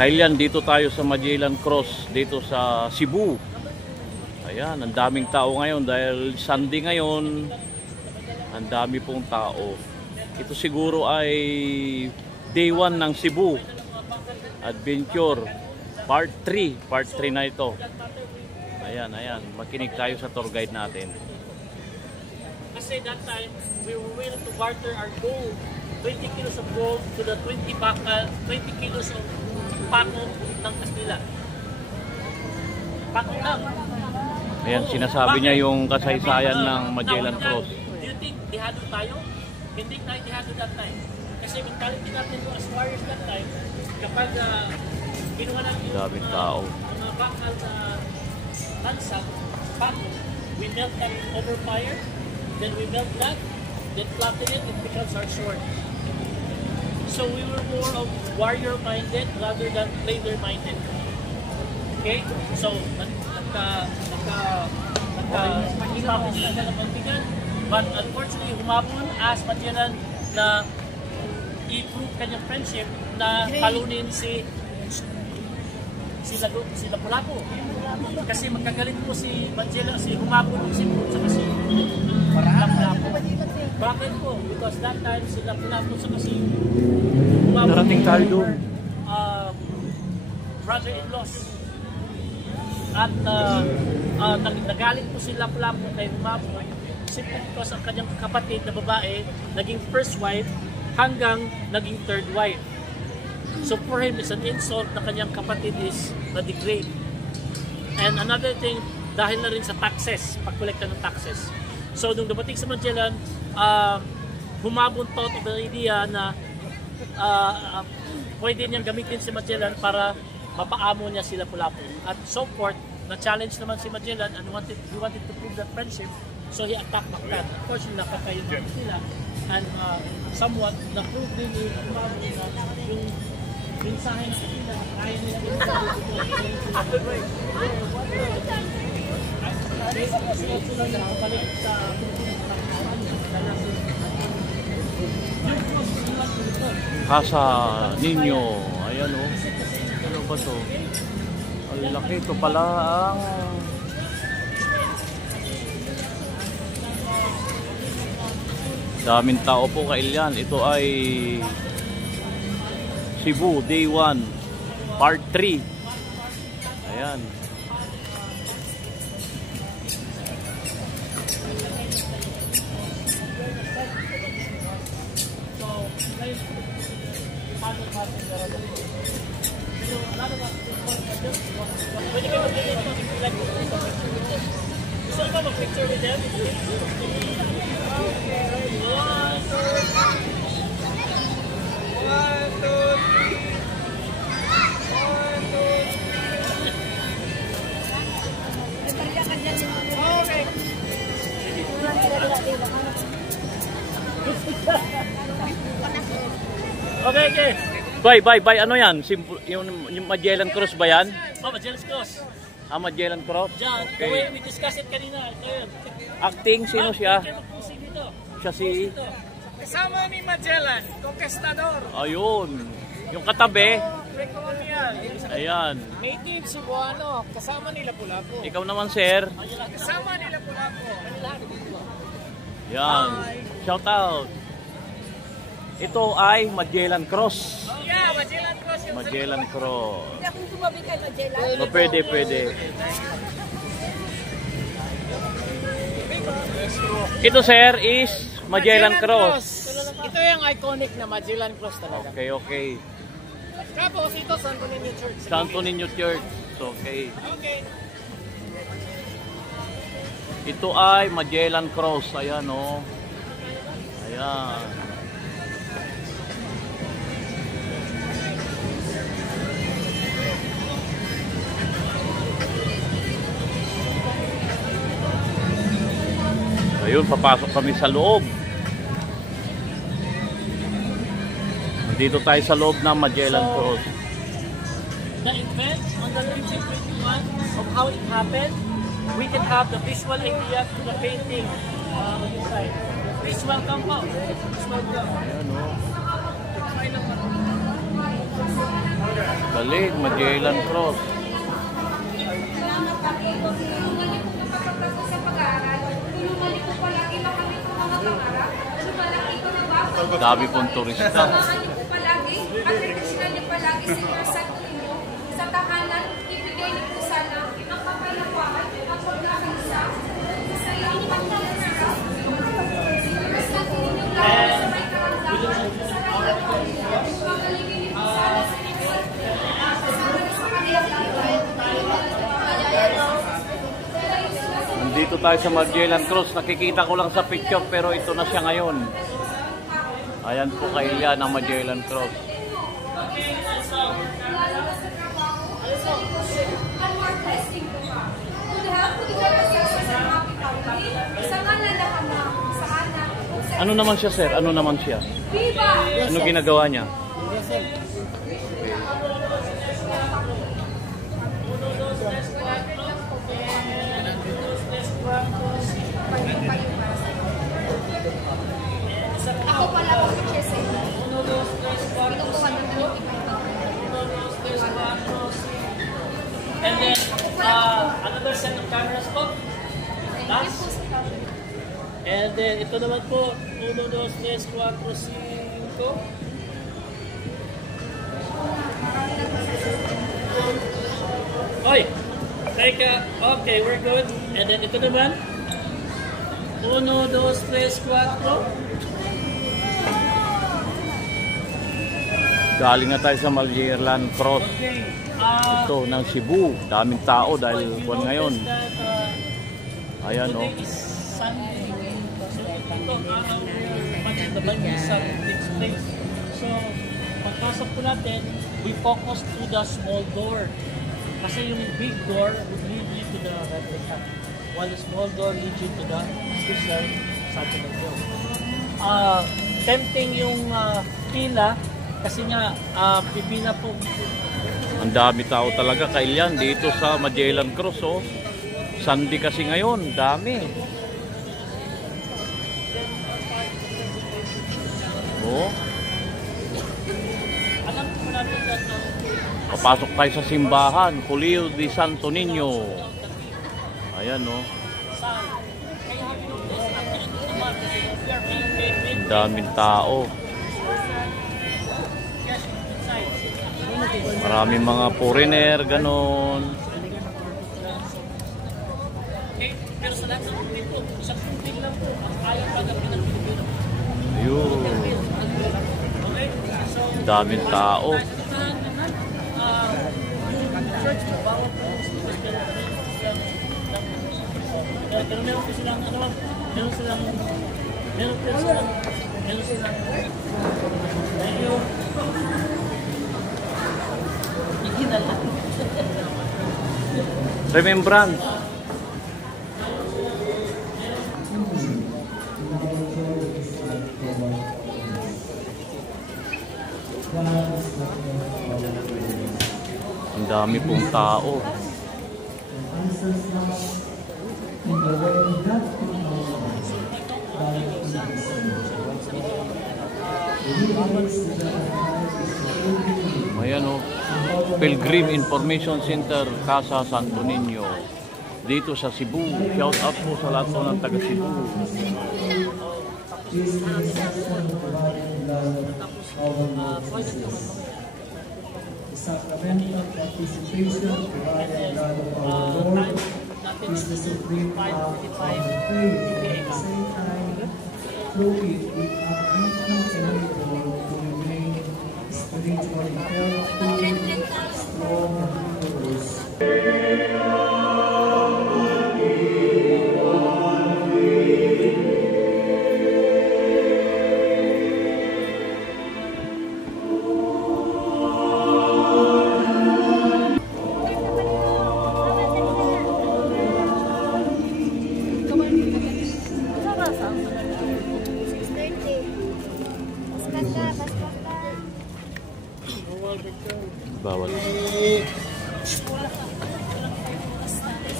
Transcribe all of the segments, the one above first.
Kailan dito tayo sa Magellan Cross dito sa Cebu. Ayan, ang daming tao ngayon dahil Sunday ngayon. Ang dami pong tao. Ito siguro ay day 1 ng Cebu Adventure Part 3. Part 3 na ito. Ayan, ayan. Makinig tayo sa tour guide natin. Kasi that time, we were willing to barter our gold, 20 kilos of gold to the 20 kilos of pako ng Kastila. Pako lang. Ayan, sinasabi niya yung kasaysayan ng Magellan Cross. Do you think dihado tayo? Hindi tayo dihado that time. Kasi mentality natin yung as warriors that time, kapag kinuha natin yung mga bakal na lansa, pako, we melt that over fire, then we melt that, then flatten it, it becomes our sword. So we were more of warrior-minded rather than trader-minded. Okay? So, nagka-establish na ng pagbigan. But unfortunately, humabon as Magellan na i-prove kanyang friendship na talunin si Lapu-Lapu. Kasi magkagalit po si Magellan, si humabon ng Cebu, saka si Lapu-Lapu. Bakit po? Because that time si Lapu-Lapu saka si humabon. Narating tayo doon. Brother-in-laws. At nagalit po si Lapu-Lapu kay humabon. Simply because ang kanyang kapatid na babae naging first wife hanggang naging third wife. So for him, it's an insult na kanyang kapatid is na-degrade. And another thing, dahil na rin sa taxes, pagkolekta ng taxes. So nung dumating sa Magellan, humabon thought of the idea na pwede niyang gamitin si Magellan para mapaamo niya si Lapu-Lapu. At so forth, na-challenge naman si Magellan and he wanted to prove that friendship. So he attacked Mactan. Of course, yung nakakayon sila. And somewhat, na-prove din yung mensahe na sila, kaya nila Casa Niño. Ayan o. Ano ba to? Ang laki. Ito pala ang daming tao po kailyan. Ito ay Cebu Day 1 Part 3. Ayan. Gusto mo mag-picture with them? Okay. Bye. Ano yan? Yung Magellan Cross ba yan? Oh, Magellan Cross. Magellan Cross? Diyan, the way we discussed it kanina. Acting, sino siya? Siya si? Kasama ni Magellan, Conquistador. Ayun. Yung katabi. Pre-colonial. Ayan. Native Cebuano, kasama ni Lapu-Lapu. Ikaw naman, sir. Kasama ni Lapu-Lapu. Yan. Shout out. Ito ay Magellan Cross. Yeah, Magellan Cross. Magellan Cross. Hindi akong tumabi kay Magellan. Pwede. Ito, sir, is Magellan Cross. Ito yung iconic na Magellan Cross talaga. Okay. Tapos ito, Santo Niño Church. Santo Niño Church. Okay. Ito ay Magellan Cross. Ayan, oh. Ayan. Ayun, papasok kami sa loob. Dito tayo sa loob ng Magellan Cross. The event on the 1921 of how it happened, we can have the visual idea to the painting on the side. Please welcome po. Please welcome. Ayan, oh. Galing, Magellan Cross. Salamat po. Tulungan niyo po kapag sa pag-aaral. Tulungan niyo po palagi na kami po mga pangarap. Lumalaki ko na ba? Dami pong turista. Samahan niyo po palagi at relasyonan niyo palagi Señor Santo Niño sa tahanan. Ibigay niyo po sana ang kapayapaan at pagkakaisa sa iyo ni Magdalena. Señor Santo Niño lalo sa may karamdaman sa kanyang pamilya. Pagalingin niyo po sana sa inyo sa kanyang Nandito tayo sa Magellan Cross. Nakikita ko lang sa picture pero ito na siya ngayon. Ayan po kailya ng Magellan Cross. Ano naman siya, sir? Ano naman siya? Ano ginagawa niya? Ako pala po siya sa inyo. And then, another set of cameras po. Last. And then, ito naman po, 1, 2, 3, 4, 5. Oy! Teka, okay, we're good. And then, ito naman, 1, 2, 3, 4. Galing na tayo sa Magellan Cross. Okay. Ito ng Cebu. Daming tao dahil buwan ngayon. Ayan o. Today is Sunday. So, ito ang araw where the baptism takes place. So, pagpasok po natin, we focus to the small door. Kasi yung big door would lead you to the replica, while the small door leads you to the official Saturday door. Tempting yung pila kasi nga pipila po. Ang dami tao talaga kailyan dito sa Magellan Cross. Oh. Sunday kasi ngayon. Dami. Oh. Alam po natin na Papasok tayo sa simbahan. Colegio de Santo Niño. Ayan oh. Ang daming tao. Maraming mga foreigner, ganon. Okay, pero sa lahat ng dito, isang tubig lang po, ang ayaw pagapin ng Pilipino. Ayun. Okay, so, Ang daming tao. yung church mo, bawat po, pero meron po silang, meron silang, thank you. Remembrance. Ang dami pong tao. Ayan o. Pilgrim Information Center, Casa Santo Niño. Dito sa Cebu. Shout out po sa lahat po ng taga Cebu. Sacramental participation provided by our Lord is the supreme act of faith. At the same time, through it, we are enabled to remain spiritually healthy, strong, and vigorous. Bawal.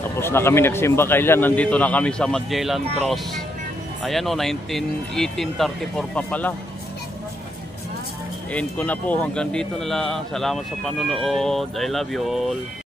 Tapos na kami nagsimba kailan. Nandito na kami sa Magellan Cross. Ayan o, 1834 pa pala. end ko na po. Hanggang dito na lang. Salamat sa panonood. I love you all.